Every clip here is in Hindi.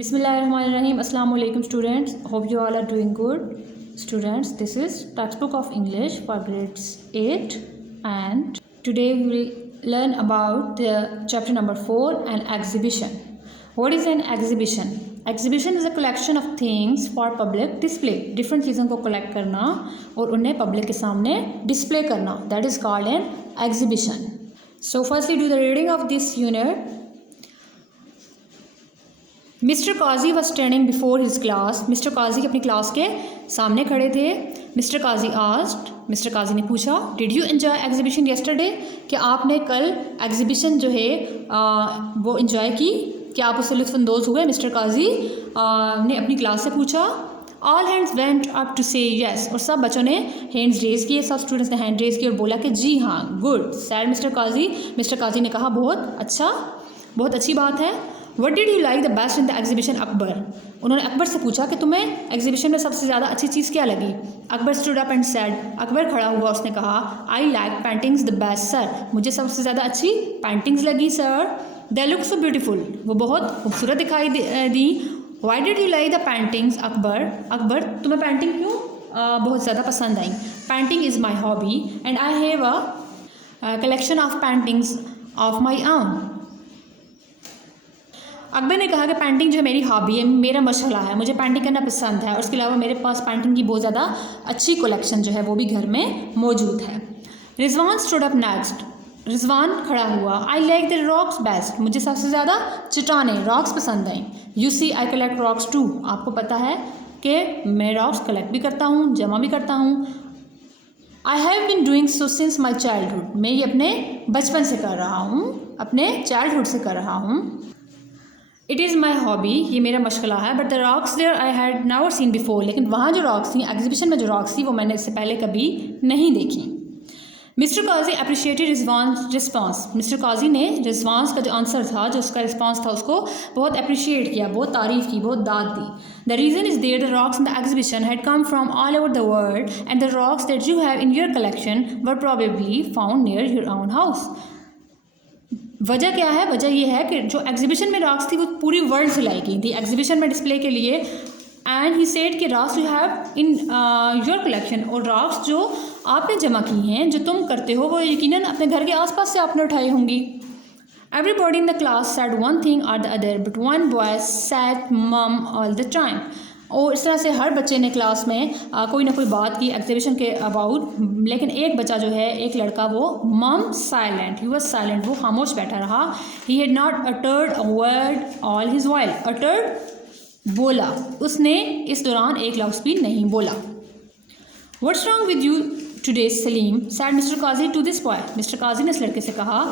Bismillahirrahmanirrahim. Assalamu alaikum students. Hope you all are doing good. Students, this is textbook of English for grades 8 and today we will learn about the chapter number 4 and exhibition. What is an exhibition? Exhibition is a collection of things for public display. Different चीज़ों को collect करना और उन्हें public के सामने display करना. That is called an exhibition. So firstly do the reading of this unit. Mister Kazi was standing before his class. Mister Kazi अपनी क्लास के सामने खड़े थे. Mister Kazi asked, mister Kazi ने पूछा, did you enjoy exhibition yesterday? कि आपने कल एग्जीबिशन जो है वो एंजॉय की, क्या आप उससे लुत्फ़अंदोज़ हुए? मिस्टर काजी ने अपनी क्लास से पूछा. All hands went up to say yes. और सब बच्चों ने हैंड्स रेज किए, सब स्टूडेंट्स ने हैंड रेज किए और बोला कि जी हाँ, गुड. सैड मिस्टर काजी. मिस्टर काजी ने कहा बहुत अच्छा, बहुत अच्छी बात है. What did you like the best in the exhibition Akbar? उन्होंने अकबर से पूछा कि तुम्हें एग्जीबिशन में सबसे ज़्यादा अच्छी चीज़ क्या लगी? Akbar stood up and said, Akbar खड़ा हुआ, उसने कहा, I like paintings the best sir. मुझे सबसे ज़्यादा अच्छी पेंटिंग्स लगी sir. They look so beautiful. वो बहुत खूबसूरत दिखाई दी. Why did you like the paintings Akbar? Akbar तुम्हें पेंटिंग क्यों बहुत ज़्यादा पसंद आई? Painting is my hobby and I have a collection of paintings of my own. Akbar ने कहा कि पेंटिंग जो मेरी हॉबी है, मेरा मशगला है, मुझे पेंटिंग करना पसंद है और उसके अलावा मेरे पास पेंटिंग की बहुत ज़्यादा अच्छी कलेक्शन जो है वो भी घर में मौजूद है. Rizwan stood up next. Rizwan खड़ा हुआ. I like the rocks best. मुझे सबसे ज़्यादा चट्टानें रॉक्स पसंद आई. You see I collect rocks too. आपको पता है कि मैं रॉक्स कलेक्ट भी करता हूँ, जमा भी करता हूँ. I have been doing so since my childhood. मैं ये अपने बचपन से कर रहा हूँ, अपने चाइल्डहुड से कर रहा हूँ. इट इज़ माई हॉबी, ये मेरा मशगला है. But the rocks there I had never seen before. लेकिन वहाँ जो रॉक्स थी, एग्जीबिशन में जो रॉक्स थी, वो मैंने इससे पहले कभी नहीं देखी. मिस्टर काजी appreciated Rizwan's response. Mister Kazi ने रिजवान्स का जो आंसर था, जो उसका रिस्पॉन्स था, उसको बहुत अप्रिशिएट किया, बहुत तारीफ़ की, बहुत दाद दी. The reason is there the rocks in the exhibition had come from all over the world and the rocks that you have in your collection were probably found near your own house. वजह क्या है? वजह ये है कि जो एग्जीबिशन में रॉक्स थी वो पूरी वर्ल्ड से लाई गई थी एग्जीबिशन में डिस्प्ले के लिए. एंड ही सेड कि rocks you have in your collection. और रॉक्स जो आपने जमा की हैं, जो तुम करते हो, वो यकीनन अपने घर के आसपास से आपने उठाई होंगी. Everybody in the class said one thing or the other but one boy said mum all the time. और इस तरह से हर बच्चे ने क्लास में कोई ना कोई बात की एग्जीबिशन के अबाउट. लेकिन एक बच्चा जो है, एक लड़का, वो मम साइलेंट, ही वॉज साइलेंट, वो खामोश बैठा रहा. He had not uttered a word all his while. Uttered बोला, उसने इस दौरान एक लफ्ज़ भी नहीं बोला. What's wrong with you today Salim said mister Kazi to this boy. Mister Kazi ने इस लड़के से कहा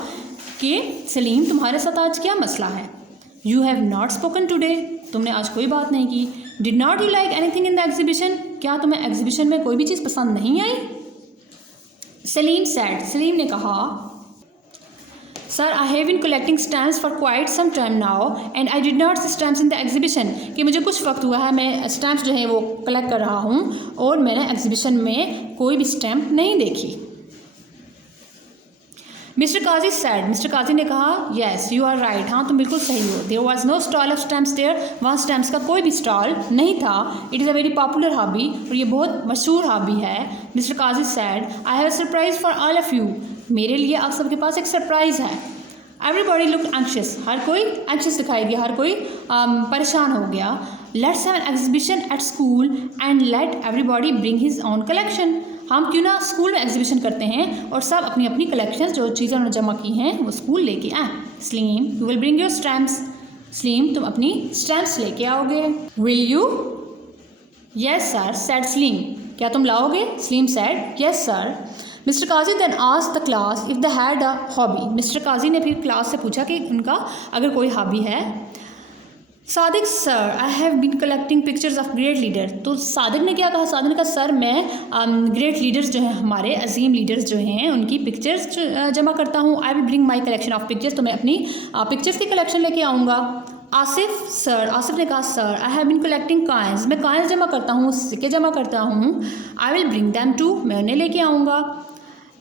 कि सलीम, तुम्हारे साथ आज क्या मसला है? You have not spoken today. तुमने आज कोई बात नहीं की. Did not you like anything in the exhibition. क्या तुम्हें एग्जीबिशन में कोई भी चीज़ पसंद नहीं आई? सलीम सैड. सलीम ने कहा, sir I have been collecting stamps for quite some time now and I did not see stamps in the exhibition. कि मुझे कुछ वक्त हुआ है, मैं स्टैम्प्स जो है वो कलेक्ट कर रहा हूँ और मैंने एग्जीबिशन में कोई भी स्टैम्प नहीं देखी. Mister Kazi sad. Mister Kazi ने कहा, येस यू आर राइट. हाँ, तुम बिल्कुल सही हो. There was no stall of stamps there. वहाँ स्टैम्प्स का कोई भी स्टॉल नहीं था. It is a very popular hobby. और ये बहुत मशहूर हॉबी है. Mister Kazi said, I have a surprise for all of you. मेरे लिए आप सबके पास एक सरप्राइज़ है. Everybody look anxious. हर कोई एंक्शियस दिखाई दिया, हर कोई परेशान हो गया. Let's have an exhibition at school and let everybody bring his own collection. हम क्यों ना स्कूल में एग्जीबिशन करते हैं और सब अपनी अपनी कलेक्शन जो चीज़ें उन्होंने जमा की हैं वो स्कूल लेके आए. Salim, you will bring your stamps. Salim, तुम अपनी स्टैम्प्स लेके आओगे. Will you? Yes sir said Salim. क्या तुम लाओगे? Salim said, yes sir. Mister Kazi then asked the class if they had a hobby. Mister Kazi ने फिर क्लास से पूछा कि उनका अगर कोई हॉबी है. Sadiq sir, I have been collecting pictures of great leader. तो सादिक ने क्या कहा? सादिक ने कहा, सर मैं ग्रेट लीडर्स जो हैं, हमारे अजीम लीडर्स जो हैं, उनकी पिक्चर्स जमा करता हूँ. I will bring my collection of pictures. तो मैं अपनी पिक्चर्स की कलेक्शन लेके आऊँगा. आसिफ सर, आसिफ ने कहा, sir I have been collecting coins. मैं कॉइन्स जमा करता हूँ, सिक्के जमा करता हूँ. I will bring them too. मैं उन्हें लेके आऊँगा.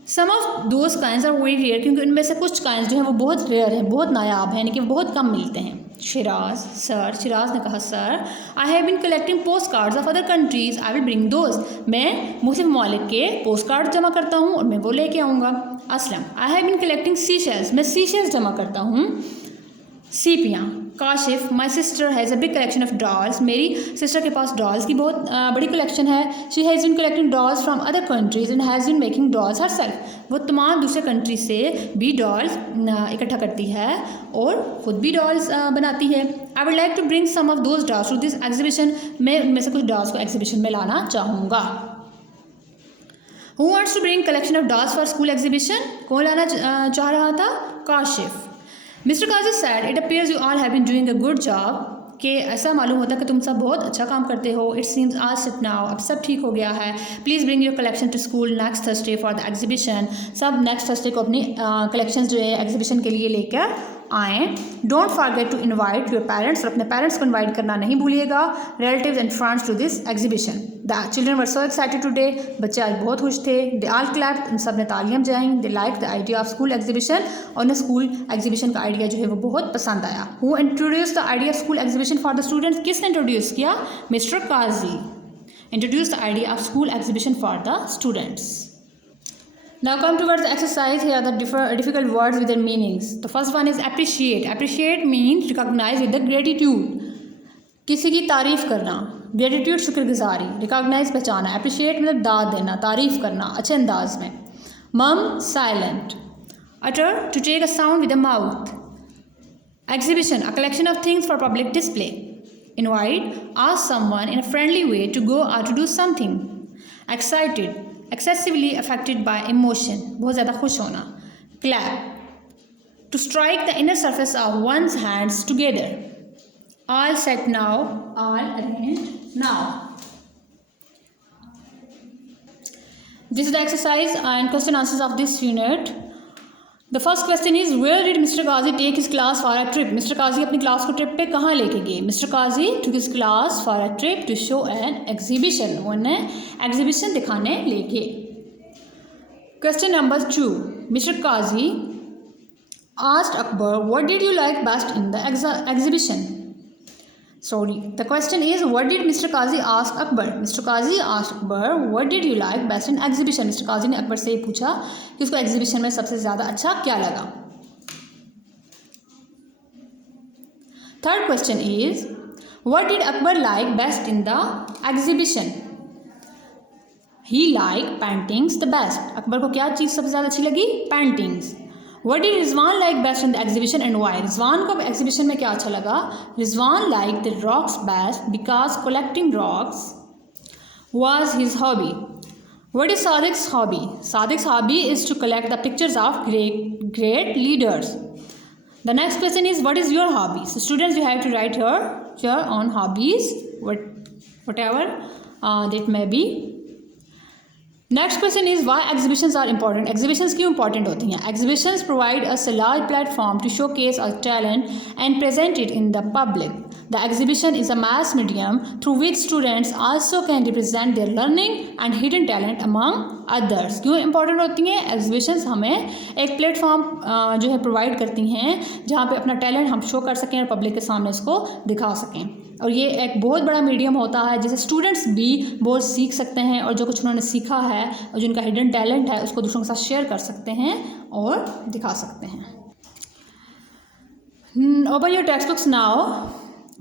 Some of those coins are very rare. क्योंकि उनमें से कुछ कॉइन्स जो हैं वो बहुत रेयर हैं, बहुत नायाब हैं, यानी कि बहुत कम मिलते हैं. शिराज सर, शिराज ने कहा sir, I have been collecting postcards of other countries, I will bring those, मैं मुख्तलिफ ममालिक के पोस्ट कार्ड जमा करता हूँ और मैं वो लेके आऊँगा। Aslam, I have been collecting sea shells, मैं सी शेल्स जमा करता हूँ, सीपियाँ। Kashif, my sister has a big collection of dolls, मेरी सिस्टर के पास डॉल्स की बहुत बड़ी कलेक्शन है। She has been collecting dolls from other countries and has been making dolls herself, वो तमाम दूसरे कंट्री से भी डॉल्स इकट्ठा करती है और ख़ुद भी डॉल्स बनाती है। I would like to bring some of those dolls to this exhibition, मैं उनमें से कुछ डॉल्स को एग्जीबिशन में लाना चाहूँगा। Who wants to bring collection of dolls for school exhibition, कौन लाना चाह रहा था? Kashif. Mister Kazi said, it appears you all have been doing a good job, कि ऐसा मालूम होता है कि तुम सब बहुत अच्छा काम करते हो। It seems as it now, अब सब ठीक हो गया है। Please bring your collection to school next Thursday for the exhibition, सब नेक्स्ट थर्सडे को अपनी कलेक्शन जो है एग्जीबिशन के लिए लेकर आएँ। Don't forget to invite your parents, और अपने पेरेंट्स को इन्वाइट करना नहीं भूलिएगा, relatives and friends to this exhibition. The children were so excited today, बच्चे आज बहुत खुश थे। दे ऑल क्लैप्ड, इन सब ने तालियां बजाईं। They like the idea of school exhibition, और उन्हें स्कूल एग्जीबिशन का आइडिया जो है वो बहुत पसंद आया। Who introduce the idea of school exhibition for the students, किसने इंट्रोड्यूस किया? Mister Kazi introduce the idea of school exhibition for the students. Now come towards the exercise. Here are the difficult words with their meanings. The first one is appreciate. Appreciate means recognize with the gratitude. किसी की तारीफ़ करना, ग्रेटिट्यूड शुक्रगुजारी, रिकॉग्नाइज पहचाना, अप्रिशिएट मतलब दाद देना, तारीफ़ करना अच्छे अंदाज में। Mum silent, utter to take a sound with the mouth, exhibition a collection of things for public display, invite ask someone in a friendly way to go or to do something, excited excessively affected by emotion, बहुत ज़्यादा खुश होना, clap to strike the inner surface of one's hands together, all set now, all arranged now. This is the exercise and question answers of this unit. The first question is, where did Mr. Qazi take his class for a trip? Mr. Qazi अपनी क्लास को ट्रिप पे कहाँ लेके गए? Mr. Qazi took his class for a trip to show an exhibition. उन्हें एग्जीबिशन दिखाने ले गए। Question number 2. Mr. Qazi asked Akbar, what did you like best in the exhibition? Sorry, the question is, what did Mr. Qazi ask Akbar? Mr. Qazi asked Akbar, what did you like best in exhibition? Mr. Qazi ने अकबर से पूछा कि उसको एग्जीबिशन में सबसे ज़्यादा अच्छा क्या लगा। Third question is, what did Akbar like best in the exhibition? He liked paintings the best. Akbar को क्या चीज़ सबसे ज़्यादा अच्छी लगी? Paintings. What did Rizwan like best in the exhibition and why? Rizwan को एग्जीबिशन में क्या अच्छा लगा? Rizwan like the rocks best because collecting rocks was his hobby. What is Sadiq's hobby? Sadiq's hobby is to collect the pictures of great leaders. The next question is, what is your hobby? So students, you have to write your own hobbies, whatever that may be. Next question is why exhibitions are important. Exhibitions क्यों इंपॉर्टेंट होती हैं? Exhibitions provide us a large platform to showcase a talent and present it in the public. The exhibition is a mass medium through which students also can represent their learning and hidden talent among others. क्यों इंपॉर्टेंट होती हैं? एग्जीबिशंस हमें एक प्लेटफॉर्म जो है प्रोवाइड करती हैं जहाँ पे अपना टैलेंट हम शो कर सकें और पब्लिक के सामने इसको दिखा सकें, और ये एक बहुत बड़ा मीडियम होता है जिससे स्टूडेंट्स भी बहुत सीख सकते हैं और जो कुछ उन्होंने सीखा है और जो उनका हिडन टैलेंट है उसको दूसरों के साथ शेयर कर सकते हैं और दिखा सकते हैं। Open your text books now.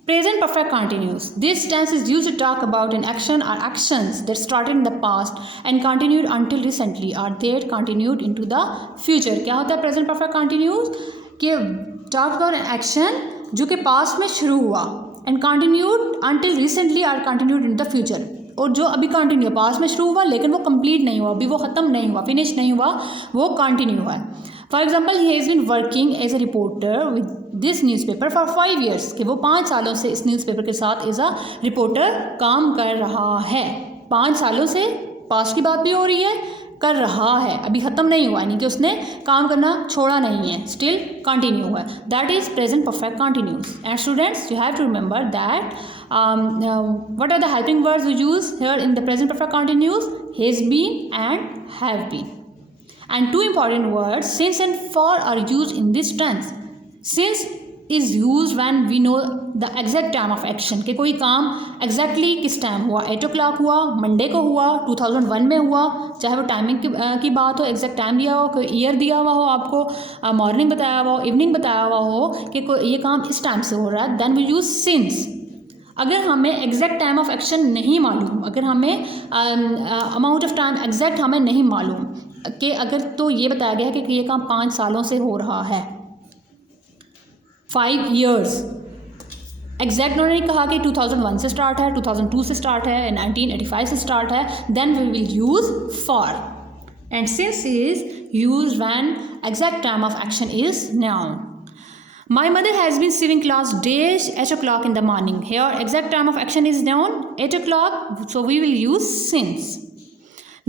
Present perfect continuous. This tense is used to talk about an action or actions that started in the past and continued until recently or that continued into the future. क्या होता है present perfect continuous? कि talk about an action जो कि past में शुरू हुआ and continued until recently or continued in the future, और जो अभी कंटिन्यू पास में शुरू हुआ लेकिन वो कंप्लीट नहीं हुआ, अभी वो ख़त्म नहीं हुआ, फिनिश नहीं हुआ, वो कंटिन्यू हुआ है। For example, he has been working as a reporter with this newspaper for 5 years, कि वो 5 सालों से इस न्यूज़पेपर के साथ एज अ रिपोर्टर काम कर रहा है। 5 सालों से पास्ट की बात भी हो रही है, कर रहा है, अभी ख़त्म नहीं हुआ, यानी कि उसने काम करना छोड़ा नहीं है, स्टिल कंटिन्यू हुआ है। That is present perfect continuous. And students, you have to remember that what are the helping words we use here in the present perfect continuous? Has been and have been. And two important words, since and for, are used in this tense. Since is use when we know the exact time of action, कि कोई काम एग्जैक्टली किस टाइम हुआ, 8 o'clock हुआ, मंडे को हुआ, 2001 में हुआ, चाहे वो टाइमिंग की बात हो, एग्जैक्ट टाइम दिया हो, कोई ईयर दिया हुआ हो, आपको मॉर्निंग बताया हुआ हो, इवनिंग बताया हुआ हो कि कोई ये काम इस टाइम से हो रहा है, देन वी यूज़ सिंस। अगर हमें एग्जैक्ट टाइम ऑफ एक्शन नहीं मालूम, अगर हमें अमाउंट ऑफ टाइम एग्जैक्ट हमें नहीं मालूम कि अगर तो ये बताया गया है कि ये काम 5 सालों से हो रहा है, 5 years, एग्जैक्ट उन्होंने कहा कि 2001 से स्टार्ट है, 2002 से स्टार्ट है, 1985 से स्टार्ट है, then we will use for, and since is use when exact time of action is known. My mother has been serving class dash 8 o'clock in the morning. Here exact time of action is known, 8 o'clock, so we will use since.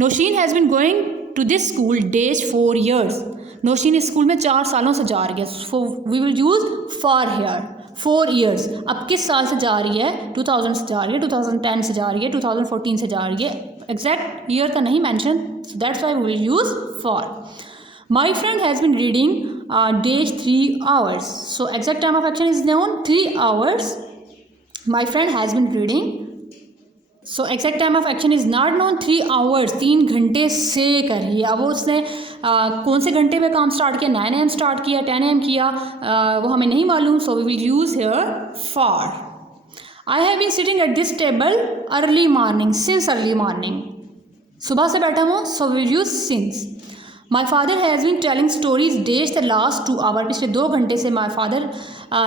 Nosheen has been going to this school dash 4 years. Nosheen इस स्कूल में 4 सालों से जा रही है, so we will use for here, 4 years. अब किस साल से जा रही है, 2000 से जा रही है, 2010 से जा रही है, 2014 से जा रही है, एग्जैक्ट ईयर का नहीं mention, so that's why we will use for. My friend has been reading dash 3 hours. So exact time of action is known, 3 hours. My friend has been reading. So exact time of action is not known, 3 hours, 3 घंटे से कर रही है। अब वो उसने कौन से घंटे में काम स्टार्ट किया, 9 AM स्टार्ट किया, 10 AM किया, वो हमें नहीं मालूम, so we will use here for. I have been sitting at this table early morning, since early morning. सुबह से बैठा हूँ, so we will use since. My father has been telling stories days the last 2 hours. पिछले 2 घंटे से my father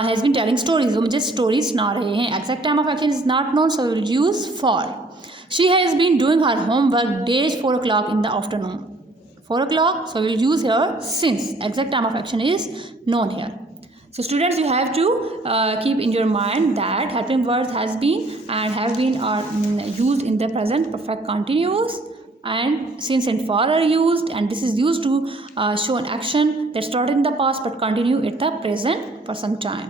has been telling stories, वो मुझे स्टोरीज सुना रहे हैं। Exact time of action is not known, so will use for. She has been doing her homework days 4 o'clock in the afternoon. 4 o'clock, so we'll use here since. Exact time of action is known here. So students, you have to keep in your mind that helping words has been and have been are used in the present perfect continuous, and since and for are used, and this is used to show an action that started in the past but continue at the present for some time.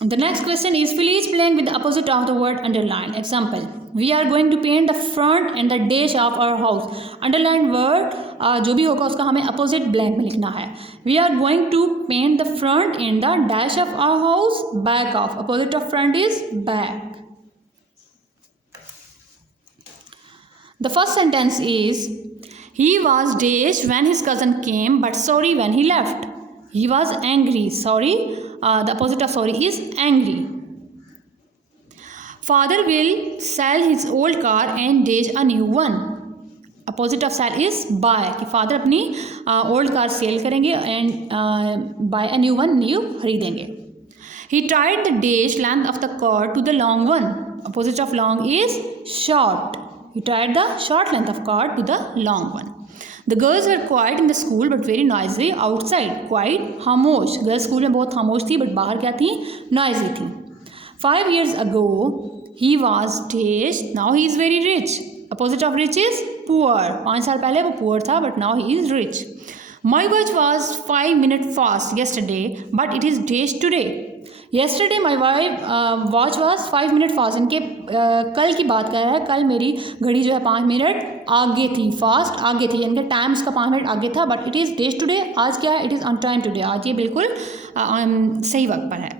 The next question is, fill each blank with the opposite of the word underlined. Example, we are going to paint the front and the dash of our house. Underlined word जो भी होगा उसका हमें opposite blank में लिखना है. We are going to paint the front and the dash of our house. Back of, opposite of front is back. The first sentence is, he was dash when his cousin came but sorry when he left. He was angry. Sorry, the opposite of sorry is angry. Father will sell his old car and dash a new one. Opposite of sell is buy, कि father अपनी old car sale करेंगे and buy a new one, new खरीदेंगे. He tried the dash length of the cord to the long one. Opposite of long is short. He tried the short length of cord to the long one. The girls were quiet in the school but very noisy outside. Quiet, खामोश. Girls स्कूल में बहुत खामोश थी but बाहर क्या थी, noisy थी. 5 years ago he was dash, now he is very rich. Opposite of rich is poor. 5 साल पहले वो poor था but now he is rich. My watch was 5 minutes fast yesterday but it is dash today. Yesterday my watch was 5 minutes fast. इनके कल की बात कर रहा है, कल मेरी घड़ी जो है 5 मिनट आगे थी, फास्ट आगे थी, इनके टाइम उसका 5 मिनट आगे था, but it is days today, आज क्या है, it is on time today, आज ये बिल्कुल सही वक्त पर है.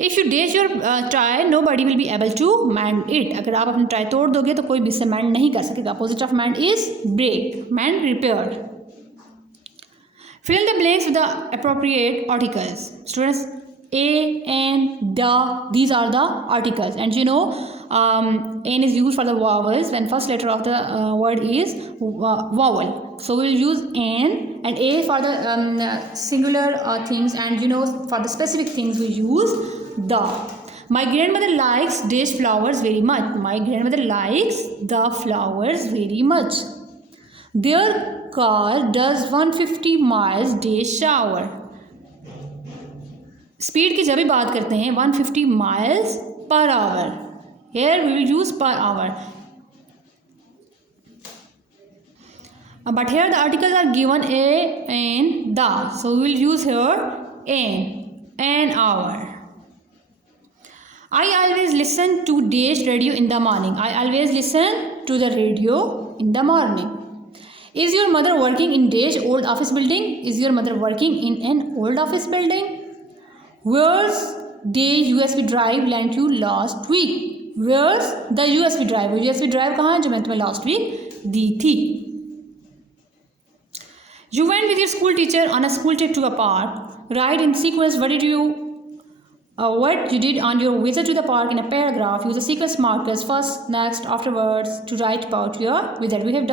If you days your try nobody will be able to mend it. अगर आप अपनी ट्राई तोड़ दोगे तो कोई भी इसे मैंड नहीं कर सकेगा. Opposite of mend is break, mend repair. Fill the blanks with the appropriate articles. Students, a, an, the, these are the articles, and you know an is used for the vowels when first letter of the word is vowel. So we will use an, and a for the singular things, and you know for the specific things we use the. My grandmother likes dash flowers very much. My grandmother likes the flowers very much. Their car does 150 miles dash hour. Speed की जब भी बात करते हैं 150 miles per hour. Here we will use per hour. But here the articles are given a, and, the. So we will use here an hour. I always listen to dash radio in the morning. I always listen to the radio in the morning. Is your mother working in dash old office building? Is your mother working in an old office building? Where's the USB drive lent you last week? Where's the USB drive? USB drive कहाँ है जो मैंने तुम्हें last week दी थी? You went with your school teacher on a school trip to a park. Write in sequence what you did on your visit to the park in a paragraph. Use the sequence markers first, next, afterwards to write about your visit. We have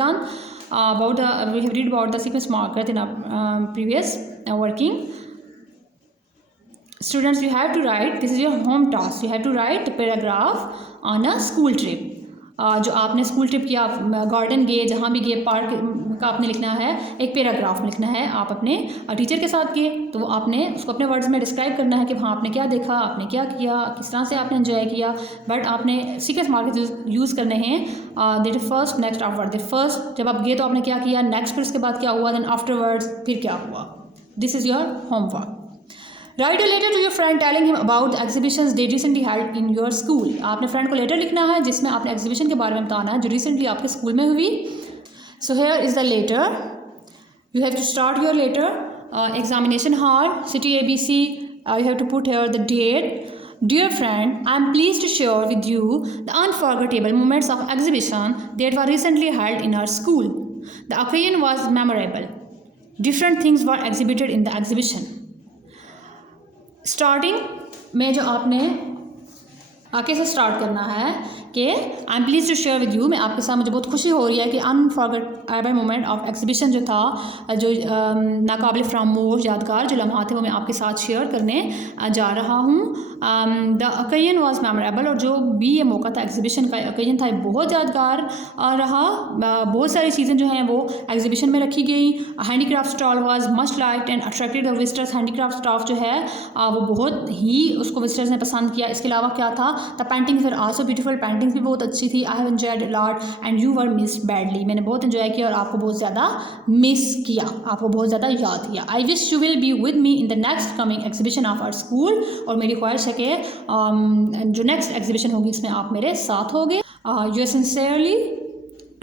read about the sequence markers in our previous working. Students, you have to write. This is your home task. You have to write the paragraph on a school trip. जो आपने स्कूल ट्रिप किया, गार्डन गए, जहाँ भी गए, पार्क का आपने लिखना है, एक पैराग्राफ में लिखना है। आप अपने टीचर के साथ गए तो आपने उसको अपने वर्ड्स में डिस्क्राइब करना है कि वहाँ आपने क्या देखा, आपने क्या किया, किस तरह से आपने एंजॉय किया। बट आपने सीक्वेंस मार्कर्स यूज़ करने हैं। That is first, next, afterward. First जब आप गए तो आपने क्या किया, नेक्स्ट फिर उसके बाद क्या हुआ, देन आफ्टरवर्ड्स फिर क्या हुआ। This is your homework. Write a letter to your friend telling him about exhibitions they recently held in your school. आपने फ्रेंड को लेटर लिखना है जिसमें आपने एग्जीबिशन के बारे में बताना है जो रिसेंटली आपके स्कूल में हुई। So here is the letter. You have to start your letter. Examination hall, city ABC। You have to put here the date. Dear friend, I am pleased to share with you the unforgettable moments of exhibition that were recently held in our school. The occasion was memorable. Different things were exhibited in the exhibition. Starting में जो आपने आगे से स्टार्ट करना है कि I am please to share with you, मैं आपके साथ मुझे बहुत खुशी हो रही है कि अनफॉरगेटेबल मोमेंट ऑफ एग्जीबिशन जो था, जो नाकाबिल फरामोश यादगार जो लम्हा थे वो मैं आपके साथ शेयर करने जा रहा हूँ। द ओकेजन वाज मेमोरेबल, और जो भी ये मौका था एग्जीबिशन का ओकेजन था, ये बहुत यादगार रहा। बहुत सारी चीज़ें जो हैं वो एग्जीबिशन में रखी गई। Handicraft stall was much liked and attracted the visitors. Handicraft staff जो है वो बहुत ही उसको विजिटर्स ने पसंद किया। इसके अलावा क्या था, the paintings were also beautiful. Paintings भी बहुत अच्छी थी। I have enjoyed a lot and you were missed badly. मैंने बहुत एंजॉय किया और आपको बहुत ज़्यादा मिस किया, आपको बहुत ज़्यादा याद किया। I wish you will be with me in the next coming exhibition of our school. और मेरी ख्वाहिश है कि जो नेक्स्ट एग्जीबिशन होगी इसमें आप मेरे साथ होगे। You sincerely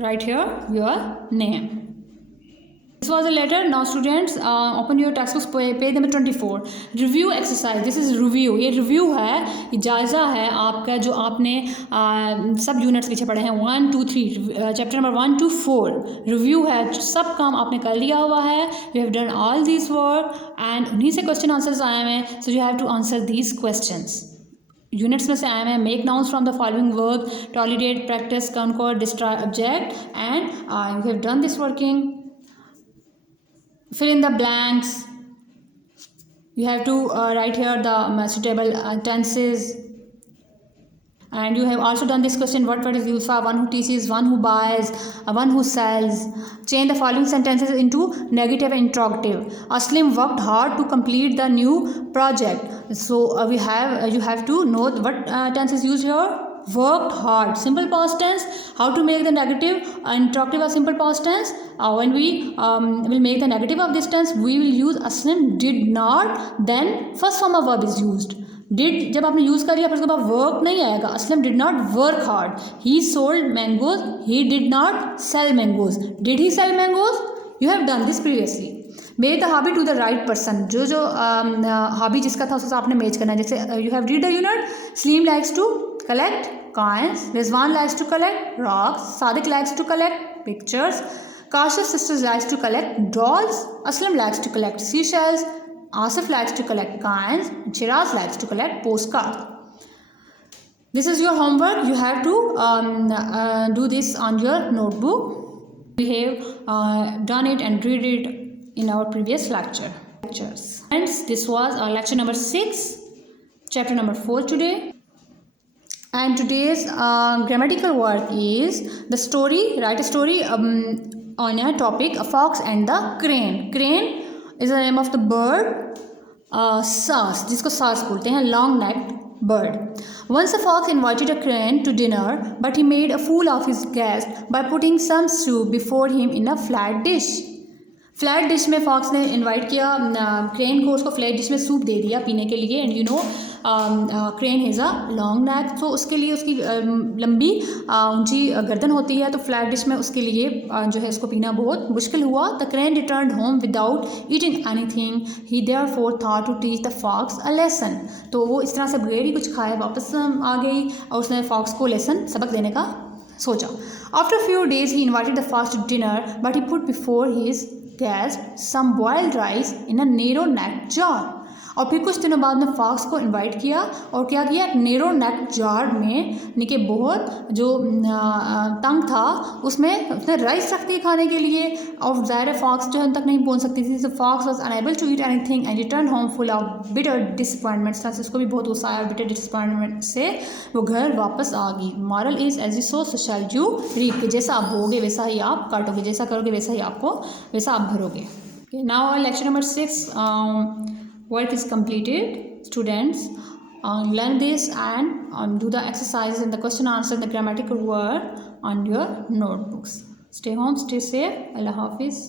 right here your name. This was a letter. Now students, open your textbooks, page number 24. Review exercise. This is review. ये review है, ये जायज़ा है आपका जो आपने सब यूनिट्स पीछे पढ़े हैं 1, 2, 3, चैप्टर नंबर 1 to 4। रिव्यू है, सब काम आपने कर लिया हुआ है। You have done all these work and उन्हीं से क्वेश्चन आंसर्स आए हैं। So you have to answer these questions. Units में से आए हैं। Make nouns from the following verb, tolerate, practice, concord, destroy object and you have done this working. Fill in the blanks. You have to write here the suitable tenses. And you have also done this question, what word is used for one who teaches, one who buys, one who sells. Change the following sentences into negative and interrogative. Aslim worked hard to complete the new project. So you have to know what tense is used here. Worked hard, simple past tense. How to make the negative interrogative or simple past tense? When we will make the negative of this tense, we will use Aslim did not, then first form of verb is used. Did जब आपने यूज़ कर लिया फिर उसके बाद वर्क नहीं आएगा। Aslam did not work hard, he sold mangoes, he did not sell mangoes. Did he sell mangoes? You have done this previously. Make the hobby to the right person. जो हॉबी जिसका था उसके साथ आपने मैच करना है। जैसे you have read the unit, Salim likes to collect coins, Rizwan likes to collect rocks, Sadiq likes to collect pictures, Kashif's sisters likes to collect dolls, Aslam likes to collect seashells, Asif likes to collect coins, Shiraz likes to collect postcards. This is your homework. You have to do this on your notebook. We have done it and read it in our previous lectures. Friends, this was our lecture number 6, chapter number 4 today. And today's grammatical work is the story. Write a story on a topic, a fox and the crane. Crane is the name of the bird. Sas, जिसको सास बोलते हैं, long necked bird. Once a fox invited a crane to dinner, but he made a fool of his guest by putting some soup before him in a flat dish. Flat dish में फॉक्स ने इनवाइट किया क्रेन को, उसको फ्लैट डिश में सूप दे दिया पीने के लिए। And you know crane has a long neck, तो उसके लिए उसकी लंबी ऊंची गर्दन होती है, तो फ्लैट डिश में उसके लिए जो है इसको पीना बहुत मुश्किल हुआ. The crane return home without eating anything, he therefore thought to teach the fox a lesson. तो वो इस तरह से बगैर ही कुछ खाए वापस आ गई और उसने फॉक्स को लेसन सबक देने का सोचा. After a few days, he invited the fox to dinner, but he put before his guest some boiled rice in a narrow-necked jar. और फिर कुछ दिनों बाद में फॉक्स को इनवाइट किया और क्या किया, एक नेरो नेक जार में निके बहुत जो तंग था उसमें उसने राइस रख दी खाने के लिए. और ज़ाहिर फॉक्स जो है तक नहीं पहुंच सकती थी. So fox was unable to eat anything and return home full of bitter disappointment. से उसको भी बहुत गुस्सा आया, बिटर डिसअपॉइंटमेंट से वो घर वापस आ गई. Moral is as you sow so shall you reap, जैसा आप बोगे वैसा ही आप काटोगे, जैसा करोगे वैसा ही आपको वैसा आप भरोगे. Now lecture number 6 work is completed. Students learn this and do the exercises and the question answer and the grammatical word on your notebooks. Stay home, stay safe. Allah Hafiz.